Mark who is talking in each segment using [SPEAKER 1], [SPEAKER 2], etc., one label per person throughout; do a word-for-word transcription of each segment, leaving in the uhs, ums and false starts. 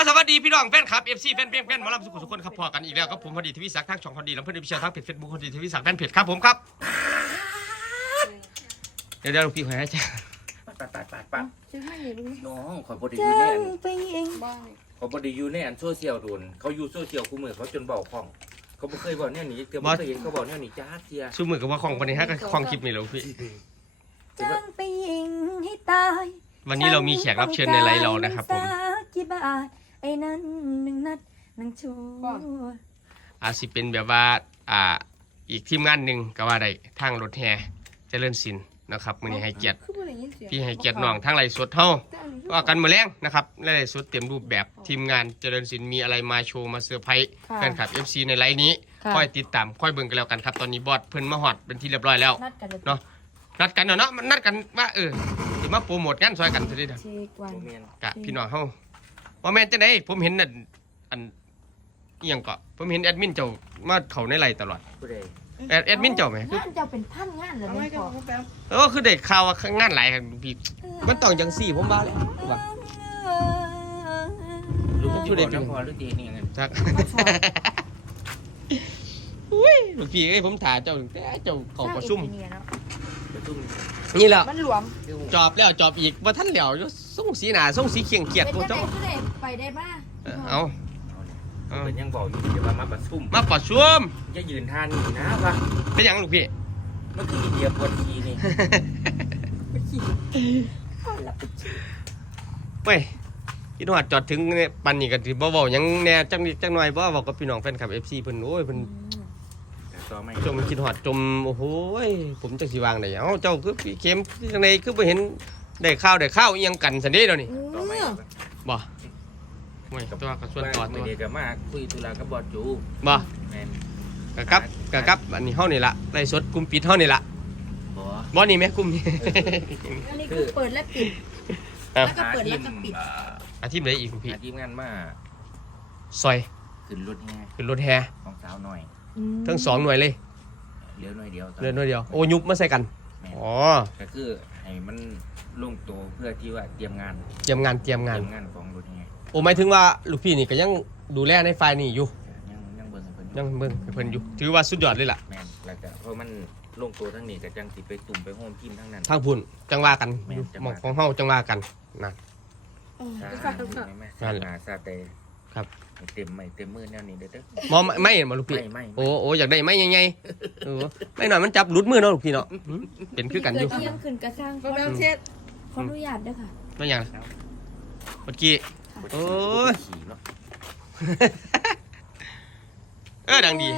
[SPEAKER 1] สวัสดีพี่น้องแฟนคลับ เอฟ ซี แฟนเพลงแฟนหมอลำสุขุมทุกคนครับพอกันอีกแล้วครับผมพอดีทวีศักดิ์ทางช่องพอดีลำเพื่อนพิเชียร์ทางเพจเฟซบุ๊กพอดีทวีศักดิ์แฟนเพจครับผมครับเดี๋ยวเดี๋ยวพี่ขอให้จ้า
[SPEAKER 2] ปัดปัดปัดปัด
[SPEAKER 3] ซื้อให้เลยลูก
[SPEAKER 2] น้องขอยบไดีอยู่ในอัน
[SPEAKER 3] ไปเองบ้าง
[SPEAKER 2] ขอยบไดีอยู่ในอันโซเชียลโดนเขาอยู่โซเชียลคู่มือเขาจนเบาคล่องเขาไม่เคยบอกเนี่ยหนีเกือบไม่เคยเห็นเขาบอกเนี่ยหนีจ้าเสีย
[SPEAKER 1] ชูมือกับว่าของวันนี้ฮะก็ของคลิปนี่แหละพี่
[SPEAKER 3] จ้างไปยิงให้ตาย
[SPEAKER 1] วันนี้เรามีแขกรับเชิญในไลฟ์เรานะครับผม
[SPEAKER 3] กี่บาทไอ้นั้นหนึ่งนัดหนึ่งชู
[SPEAKER 1] อาจสิเป็นแบบว่าอ่าอีกทีมงานหนึ่งก็ว่าได้ทางรถแห่เจริญศิลป์นะครับมื้อนี้ให้เกียรติพี่ให้เกียรติน้องทางไลฟ์สดเฮาว่ากันมื้อแรงนะครับไลฟ์สดเต็มรูปแบบทีมงานเจริญศิลป์มีอะไรมาโชว์มาเซอร์ไพรส์แฟนคลับ เอฟ ซี ในไลฟ์นี้ค่อยติดตามค่อยเบิ่งกันแล้วกันครับตอนนี้บอสเพิ่นมาฮอดเป็นที่เรียบร้อยแล้ว
[SPEAKER 3] นัดกันเลย
[SPEAKER 1] เนาะนัดกันเนาะเนาะมันนัดกันว่าเออสิมาโปรโมทงานซอยกันซะดิเด้อ
[SPEAKER 3] เช็ควัน
[SPEAKER 2] โมเมน
[SPEAKER 1] กะพี่น้องเฮาว่าแม่นจังได๋ผมเห็นนั่นอันอีหยังก็ผมเห็นแอดมินเจ้ามาเข้าในไลฟ์ตลอด
[SPEAKER 2] ผู้ใด
[SPEAKER 1] แอดแอดมินเจ้าแหมคือง
[SPEAKER 3] านจะเป็นพันงานเลยไม่พอ
[SPEAKER 1] เออคือได้ข่าวว่างานหลายครับพี่มันต้องจังซี่ผมว่าเลยว่า
[SPEAKER 2] ลูกที่บอกน้ำพอลูกดีนี่ไง
[SPEAKER 1] จัก อุ้ยลูกพี่เอ้ยผมถ่าเจ้าตั้งแต่เจ้าเข้าประชุม
[SPEAKER 2] จะตุ้ม
[SPEAKER 1] นี่แหละ
[SPEAKER 3] มันหลวม
[SPEAKER 1] จอบแล้วจอบอีกบ่ทันแล้วอยู่ส่งสีหน้าส่งสีเขียงเกียด
[SPEAKER 3] เป็น
[SPEAKER 1] พวก
[SPEAKER 3] จะได้
[SPEAKER 1] เจ้า
[SPEAKER 3] ก็ได้ไปได้บ้าง
[SPEAKER 1] เอา
[SPEAKER 2] เป็นยังบอกอยู่จะว่ามาประชุม
[SPEAKER 1] มาประชุม
[SPEAKER 2] จะยืนท่านี่นะวะ
[SPEAKER 1] เป็นหยังลูกพี่
[SPEAKER 2] เมื่อกี้เดียปวดทีนี่
[SPEAKER 1] เว้ยคิดว่าจอดถึงเนี่ยปันนี่ก็สิบ่เว้าหยังแหน่จังนิดจังหน่อยบ่เว้ากับพี่น้องแฟนคลับ เอฟ ซี เพิ่นโอ้ยเพิ่น
[SPEAKER 2] ต่อไม่
[SPEAKER 1] จมคิดฮอดจมโอ้โหยผมจังสิวางได้เอ้าเจ้าคือพี่เข็มจังไดคือบ่เห็นได้ข่าวได้ข่าวอีหยังกันซั่นเด้เดี๋ยวนี้
[SPEAKER 2] ต่อไม่
[SPEAKER 1] บ่โอ้ยตัวก็ส่วนต่อตัว
[SPEAKER 2] เดี๋ยวจะมาคุยตุลากับบอสจู
[SPEAKER 1] บ่
[SPEAKER 2] แมน
[SPEAKER 1] กะกับกะกับอันนี้เฮานี่ล่ะไล่สดกลุ่มปิดเฮานี่ล่ะ
[SPEAKER 2] บอ
[SPEAKER 1] บ่นี่แม่กลุ่มนี้
[SPEAKER 3] อันนี้คือเปิดและปิด
[SPEAKER 1] อ้าว
[SPEAKER 3] แล้วก็เปิดแล้วก็ปิด
[SPEAKER 1] อาชีพใดอีกลูกพี่
[SPEAKER 2] อาทีมงานมา
[SPEAKER 1] ซอย
[SPEAKER 2] ขึ้นรถแห่
[SPEAKER 1] ขึ้นรถแห่
[SPEAKER 2] ของสาวหน่อย
[SPEAKER 1] ทั้งสองหน่วยเลย
[SPEAKER 2] เหลือหน่อยเดียว
[SPEAKER 1] เรือนหน่วยเดียวโอ้ยุบมาใส่กัน
[SPEAKER 2] แม่น
[SPEAKER 1] อ๋อ
[SPEAKER 2] ก็คือให้มันลงตัวเพื่อที่ว่าเตรียมงาน
[SPEAKER 1] เตรียมงานเตรียม
[SPEAKER 2] เต
[SPEAKER 1] งาน
[SPEAKER 2] รียมงานของรถแห่
[SPEAKER 1] โอ้หมายถึงว่าลูกพี่นี่ก็ยังดูแลในไฟล์นี่อยู่
[SPEAKER 2] ยังยังเบิ่งให้เพิ่น
[SPEAKER 1] ยังเบิ่งให้เพิ่นอยู่ถือว่าสุดยอดเลยล่ะ
[SPEAKER 2] แม่นแล้วก็เพราะมันลงตัวทั้งนี้ก็จังสิไปตุ่มไปโฮมทีมทั้งนั้น
[SPEAKER 1] ทางพุ่นจังว่ากัน
[SPEAKER 2] แม่น
[SPEAKER 1] อยู่
[SPEAKER 2] จัง
[SPEAKER 1] หม
[SPEAKER 2] ว่า
[SPEAKER 1] องของเฮาจังว่ากันนะ
[SPEAKER 2] สาธุแม่
[SPEAKER 1] นั่นแหละ
[SPEAKER 2] สาซาเต
[SPEAKER 1] ครับ
[SPEAKER 2] ให้เต็มไม่เต็มมือแนวนี้เด้อเด้อ
[SPEAKER 1] มอไม่เห็นบ่ลูกพี่
[SPEAKER 2] ไม่ไม่
[SPEAKER 1] โอ้โอ้อยากได้ไม้ใหญ่ๆเออไม่หน่อยมันจับหลุดมือเนาะลูกพี่เนาะหืมเป็นคือกันอยู่
[SPEAKER 3] เกิดเที่ยงคืนกระซังก็แล้วเช็ดขออนุญาตด้วยค่ะ
[SPEAKER 1] ไม่อย่างนะเมื่อกี้โอ้ย
[SPEAKER 2] ขี่เนาะ
[SPEAKER 1] เออดังดี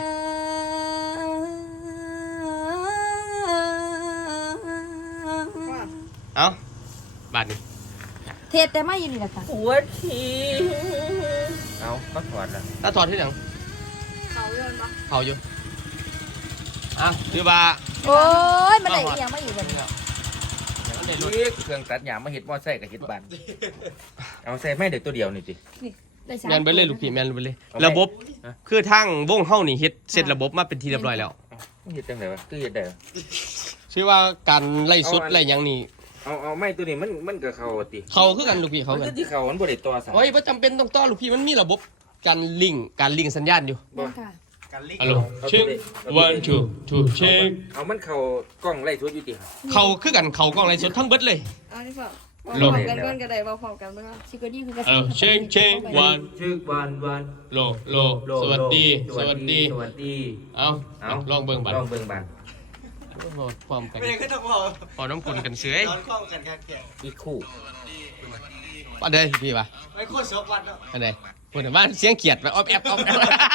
[SPEAKER 1] เอาบาทนี้
[SPEAKER 3] เทศแต่ไม่ยืนนี่แหละค่ะ
[SPEAKER 2] ปวดขี่เอาก็ถอดแล้ว
[SPEAKER 1] ถ้าถอดที่หนัง
[SPEAKER 3] เขาโยนปะ
[SPEAKER 1] เผาอยู่อ่ะคือว่า
[SPEAKER 3] โอ้ยมันได้ยังไม่อยู่แบบนี้
[SPEAKER 1] มันได้รถ
[SPEAKER 2] นี่เครื่องตัดหญ้ามาเฮ็ดมอไซค์กับเฮ็ดบ้านเอาใส่ไม่เด็กตัวเดียวนี่สิ
[SPEAKER 3] ได้สา
[SPEAKER 1] แมนไปเลยลูกพี่แมนไปเลย
[SPEAKER 2] เอาไหม
[SPEAKER 1] ระบบ
[SPEAKER 2] ฮะ
[SPEAKER 1] คือทางวงเฮานี่เฮ็ดเสร็จระบบมาเป็นที่เรียบร้อยแล้ว
[SPEAKER 2] เฮ็ดจังไดวะคือเฮ็ดได้วะ
[SPEAKER 1] ชื่อว่าการไล่สุด
[SPEAKER 2] เอาอัน
[SPEAKER 1] ไล่หยังนี่
[SPEAKER 2] เอาเอาไม้ตัวนี้มันมันก็เข้าติ
[SPEAKER 1] เขาคือกันลูกพี่เขา
[SPEAKER 2] มัน
[SPEAKER 1] กั
[SPEAKER 2] ก็
[SPEAKER 1] น
[SPEAKER 2] ที่เข้ามันบ่ได้ต่อสาย
[SPEAKER 1] โอ้ยบ่จำเป็นต้องต่อลูกพี่มันมีระบบการลิงก์การลิงก์สัญญาณอยู่
[SPEAKER 2] บ่
[SPEAKER 3] ค่ะ
[SPEAKER 1] ฮัลโหลเช็ค one two two เช็ค
[SPEAKER 2] เอามันเข้ากล้องไล่สดอยู่ติ
[SPEAKER 1] เขาคือกันเขากล้องไล่สดทั้งเบิดเลย
[SPEAKER 4] เอาที่ฝาก
[SPEAKER 1] ลง
[SPEAKER 4] พร้อมกันก่อนก็ได้บอกพร้อมกันเมื่อ
[SPEAKER 3] ชิคกี้พายคือกระ
[SPEAKER 1] เออเช็คเช็ค one
[SPEAKER 2] ชื่อวันวัน
[SPEAKER 1] โลโลสวัสดีสวัสดี
[SPEAKER 2] สวัสดี
[SPEAKER 1] เอาเอาลองเบิ่งบัตร
[SPEAKER 2] ลองเบิ่งบัตร
[SPEAKER 1] พร้อมกัน
[SPEAKER 5] ไม่ได้ก็ต้องบอก
[SPEAKER 1] พอน้ำกุนกันเสือย
[SPEAKER 5] นอนคล้องกันแค่แก่
[SPEAKER 2] อีกคู่
[SPEAKER 1] ว่าเด้พี่ป่ะ
[SPEAKER 5] ไม่โคตรสกวันเนาะ
[SPEAKER 1] อันไหนพูดถึงว่าเสียงเกียดไปออบแอบออบแอบ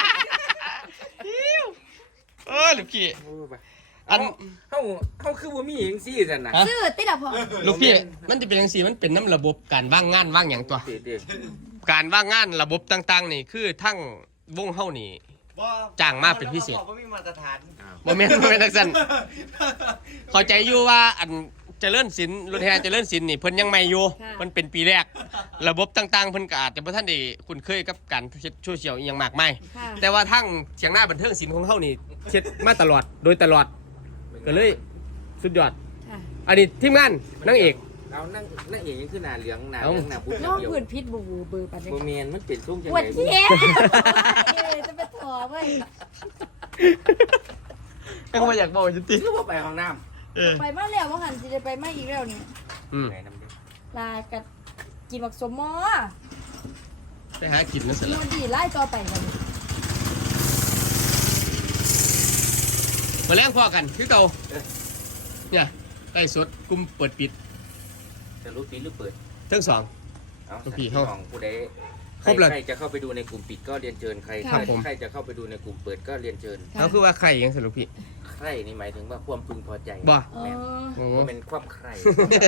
[SPEAKER 1] เออลูกพี่ อัน
[SPEAKER 2] เฮาเฮาคือบ่มีจังซี่ซั่นน่ะ
[SPEAKER 1] ฮะ
[SPEAKER 3] ซื้อติดอ่ะพ่อ
[SPEAKER 1] ลูกพี่มันจะเป็นยังสี่มันเป็นน้ำระบบการว่างงานว่างอย่างตัว
[SPEAKER 2] เด้
[SPEAKER 1] การว่างงานระบบต่างๆนี่คือทั้งวงเฮานี่
[SPEAKER 5] บ่
[SPEAKER 1] จ้างมาเป็นพิเศษ
[SPEAKER 5] บอกว่ามีมาตรฐาน
[SPEAKER 1] โมเมนต์โมเมนต์ทักษันเข้าใจอยู่ว่าอันเจริญศิลป์รถแห่เจริญศิลป์นี่เพิ่นยังไม่อยู่เพิ่นเป็นปีแรก ระบบต่างๆเพิ่นก็อาจจะบ่ทันได้คุ้นเคยกับการเฮ็ดโซเชียลอีหยังมากมาย
[SPEAKER 3] ค่ะ
[SPEAKER 1] แต่ว่าทั้งเสียงหน้าบันเทิงศิลป์ของเฮานี่เฮ็ดมาตลอดโดยตลอดก็เลยสุดยอด
[SPEAKER 3] ค่ะ
[SPEAKER 1] อันนี้ทีมงานนางเอก
[SPEAKER 2] เอานั่งนั่งเอกยังคือหน้าเหลืองหน้า
[SPEAKER 1] เอ้า
[SPEAKER 2] เหลืองหน้าบุญ
[SPEAKER 3] น้อง
[SPEAKER 2] เดียว
[SPEAKER 3] ผื่นพิษบูบูเบอร์ปันนี้
[SPEAKER 2] บ่แม่นมันเป็นทรงจัง
[SPEAKER 3] ปวด
[SPEAKER 2] ได๋
[SPEAKER 3] เที่ยเอ้ยจะไปถอเว้ย
[SPEAKER 1] ยังไม่อยากบอกจริง
[SPEAKER 2] คือบ่ไปห้องน้ำ
[SPEAKER 1] ๆเออ
[SPEAKER 3] ไปมาแล้วว่าหันสิจะไปมาอีกแล้วนี่
[SPEAKER 1] อืม
[SPEAKER 2] ไหนน้ำเด้อ
[SPEAKER 3] ลากัดกินบักสมมอ
[SPEAKER 1] ไปหากินนั่นเสร็จ
[SPEAKER 3] มี
[SPEAKER 1] แล้ว
[SPEAKER 3] วันดีไล่ต่อไปกัน
[SPEAKER 1] มาแล้งพอกันคือเก่าเนี่ยได้สดกลุ่มเปิดปิด
[SPEAKER 2] จะรู้ปิดหรือเปิด
[SPEAKER 1] ทั้งสอง
[SPEAKER 2] เอา
[SPEAKER 1] ลูกพี่
[SPEAKER 2] พี่
[SPEAKER 1] เข้า
[SPEAKER 2] น้องผู้ใด
[SPEAKER 1] ครบเลย
[SPEAKER 2] ใครจะเข้าไปดูในกลุ่มปิดก็เรียนเชิญใคร
[SPEAKER 1] ครับผม
[SPEAKER 2] ใครจะเข้าไปดูในกลุ่มเปิดก็เรียนเชิญ
[SPEAKER 1] เขาคือว่าใครยังสรุปพี่
[SPEAKER 2] ใครนี่หมายถึงว่าความพึงพอใจ
[SPEAKER 1] บ่
[SPEAKER 3] เอ
[SPEAKER 2] แม่น
[SPEAKER 3] อ
[SPEAKER 1] โอ้
[SPEAKER 2] ว่าเป็นความใคร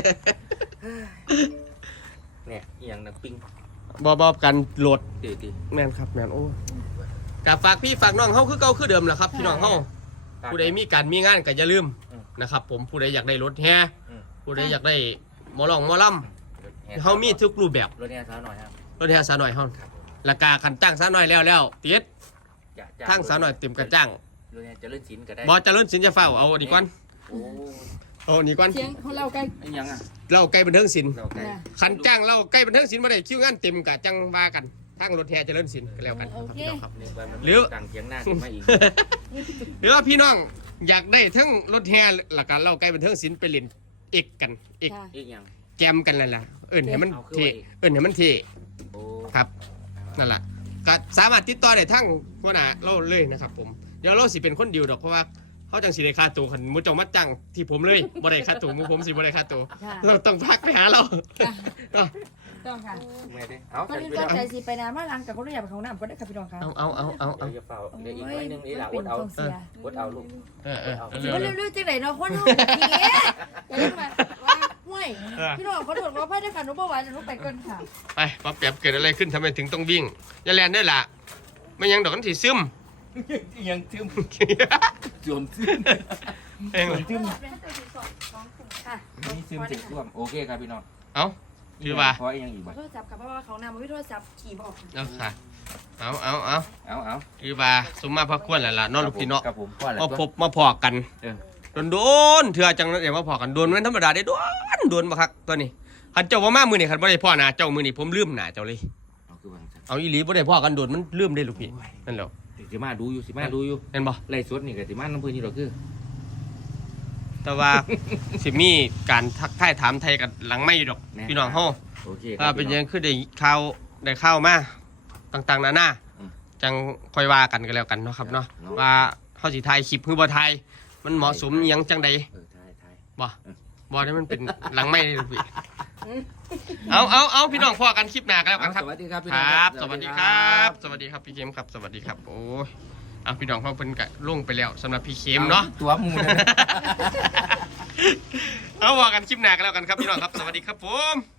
[SPEAKER 2] เนี่ยอหย่างนักปิ้ง
[SPEAKER 1] บอบอบกันโหลด
[SPEAKER 2] ตีตี
[SPEAKER 1] แมนครับแมนโอ้กับฝากพี่ฝากน้องเฮาคือเก่าคือเดิมแหละครับพี่น้องเฮาผู้ใดมีการมีงานก็อย่าลืมนะครับ ผมผู้ใดอยากได้รถแฮผู้ใดอยากได้หมอลองหมอลำเฮามีทุกรูปแบบ
[SPEAKER 2] รถเนี่ยช้าหน่อยครับ
[SPEAKER 1] รถแฮสาวหน่อยเฮา
[SPEAKER 2] ครับผม
[SPEAKER 1] ราคาคันจ้างสาวหน่อยแล้วแล้วติด
[SPEAKER 2] จะจะ
[SPEAKER 1] ทั้งสาวหน่อยเต็มกระจ้าง
[SPEAKER 2] รถเนี่ยจะเลื่อนสินก็ได้
[SPEAKER 1] บ่เจะเลิ่นสินจะเฝ้าเอาดีกว่า
[SPEAKER 2] โอ้
[SPEAKER 1] เอานี่ก่อน
[SPEAKER 3] เสียงของเราใกล้
[SPEAKER 2] ไอ้ยังอ่ะ
[SPEAKER 1] เราใกล้บันเทิงศิลป์
[SPEAKER 2] เราไกล
[SPEAKER 1] คันจ้างเราใกล้บันเทิงศิลป์บ่ได้คิวงานเต็มกะจังว่ากันทางรถแฮเจะเลิ่นศิลป์ก็แล้วกันครับพี่น้องครับ
[SPEAKER 2] นี่ว่ามัน
[SPEAKER 1] หรือ
[SPEAKER 2] ต่างเสียงหน้าขึ้นมาอีก
[SPEAKER 1] หรือว่าพี่น้องอยากได้ทั้งรถแห่หลักการเล่าใกล้บันเทิงศิลป์ไปเล่นเอกกันเอก
[SPEAKER 3] ค่ะ
[SPEAKER 2] อีกอย่าง
[SPEAKER 1] แจมกันนั่นแหละเอิ้นให้มัน
[SPEAKER 2] เอาคือ
[SPEAKER 1] เท
[SPEAKER 2] ว่าเอก
[SPEAKER 1] เอิ้นให้มันเท
[SPEAKER 2] โอ้
[SPEAKER 1] ครับนั่นแหละก็สามารถติดต่อได้ทั้งหัวหน้าเราเลยนะครับผมเดี๋ยวเราสิเป็นคนเดียวดอกเพราะว่าเขาจังสิได้ค่าตัวคันมุจงมัดจังที่ผมเลยบ่ได้ค่าตัวหมูผมสิบ่ได้ค่าตัว
[SPEAKER 3] ค่ะ
[SPEAKER 1] เราต้องพักไปหาเราเนาะ
[SPEAKER 3] ต้องค่ะ
[SPEAKER 2] ไม่ได้เอา
[SPEAKER 3] ตอน
[SPEAKER 2] จัด
[SPEAKER 3] นี้
[SPEAKER 2] ไป
[SPEAKER 3] ก็
[SPEAKER 2] แล้ว
[SPEAKER 3] ใจสิไปน้ำมาล้างกับคนรู้อยากไปของน้ำก็ได้ครับพี่น้องครับ
[SPEAKER 1] เอาเอาเอาเอาเอา
[SPEAKER 2] เดี๋ยวจะเฝ้าเดี๋ยวอีกหน่อยหนึงนี่แหละอดเอา
[SPEAKER 3] เป็นท้องเสีย
[SPEAKER 2] อดเอาลูก
[SPEAKER 1] เออเออเอา
[SPEAKER 3] สิ
[SPEAKER 1] เร็ว
[SPEAKER 3] ว่า
[SPEAKER 1] เร็ว
[SPEAKER 3] เรื่อยๆจังไหนเนาะคนห้องผีอย่าเรียกมาว่าห่วยพี่น้องขอโทษขออภัยด้วยค่ะหนูบ่ไหวหนูไปก่อนค่ะ
[SPEAKER 1] ไปป๊อปแป๊บเกิดอะไรขึ้นทำไมถึงต้องวิ่งอย่าแลนด้วยล่ะไม่ยังดอกกันสิซึม
[SPEAKER 2] ยังซึมจวมซึม
[SPEAKER 1] เองเลย
[SPEAKER 3] ค่ะ
[SPEAKER 2] นี่ซึมติดร่วมโอเคครับพี่น้อง
[SPEAKER 1] เอาคือว่า
[SPEAKER 2] ขออีกอยังอีกบ่
[SPEAKER 3] โทรศัพท์ค่ะเพราะว่าเขานำมาพี่โทรศัพท์ขี่บอก
[SPEAKER 1] เอาค่ะ เอาเอาเอา
[SPEAKER 2] เอาเอา
[SPEAKER 1] คือว่าสมมาพักควรแหละล่ะเนอนลูกพี่เนาะ
[SPEAKER 2] ครับผมพ่อแหละ
[SPEAKER 1] มาพบมาพอกัน
[SPEAKER 2] เออ
[SPEAKER 1] โดนโดนๆเถื่อจังนั้นเดี๋ยวมาพอกันโดนมันธรรมดาได้โดนโดนมาคักตัวนี้คันเจ้าว่ามามือนี่คันบ่ได้พ่อหนะเจ้ามือนี่ผมลืมหน้าเจ้าเลย
[SPEAKER 2] เอาคือว่าจัง
[SPEAKER 1] เอาอีหลีบ่ได้พ่อกันโดนมันลืมได้ลูกพี่นั่นแหละ
[SPEAKER 2] สิมาดูอยู่สิมาดูอยู่
[SPEAKER 1] เห็นบ่
[SPEAKER 2] ไล่สดนี่ก็สิมาน้ำพื้นที่เราคือ
[SPEAKER 1] แต่ว่า สิมีการทักทายถามไทยกันหลังไม่อยู่ดอกพี่น้องเฮา
[SPEAKER 2] โอเคค
[SPEAKER 1] ว่า
[SPEAKER 2] รับ
[SPEAKER 1] เป็นยังคือได้ข่าวได้ข่าวมาต่างๆนานา
[SPEAKER 2] อืม
[SPEAKER 1] จังค่อยว่ากันก็แล้วกันเนาะครับเนาะ
[SPEAKER 2] เนาะ
[SPEAKER 1] ว่าเฮาสิถ่ายคลิปหรือบ่ถ่ายมันเหมาะสมอิหยังจังใด
[SPEAKER 2] เออทายทาย
[SPEAKER 1] บ่บ่ได้มันเป็นหลังไม่เลยลูกพี่เอาเอาเอาพี่น้องพอกันคลิปหน้ากันแล้วกันครับ
[SPEAKER 2] สวัสดีครับพี่
[SPEAKER 1] ค
[SPEAKER 2] น้อง
[SPEAKER 1] รับ สวัสดีครับ สวัสดีครับพี่เข็มครับ สวัสดีครับ โอ้ยเอาพี่น้องเขาเพิ่นกะลงไปแล้วสำหรับพี่เข็มเนาะ
[SPEAKER 2] ตัวหมูนะ
[SPEAKER 1] เอาว่ากันคลิปหน้ากันแล้วกันครับพี่น้องครับ สวัสดีครับผม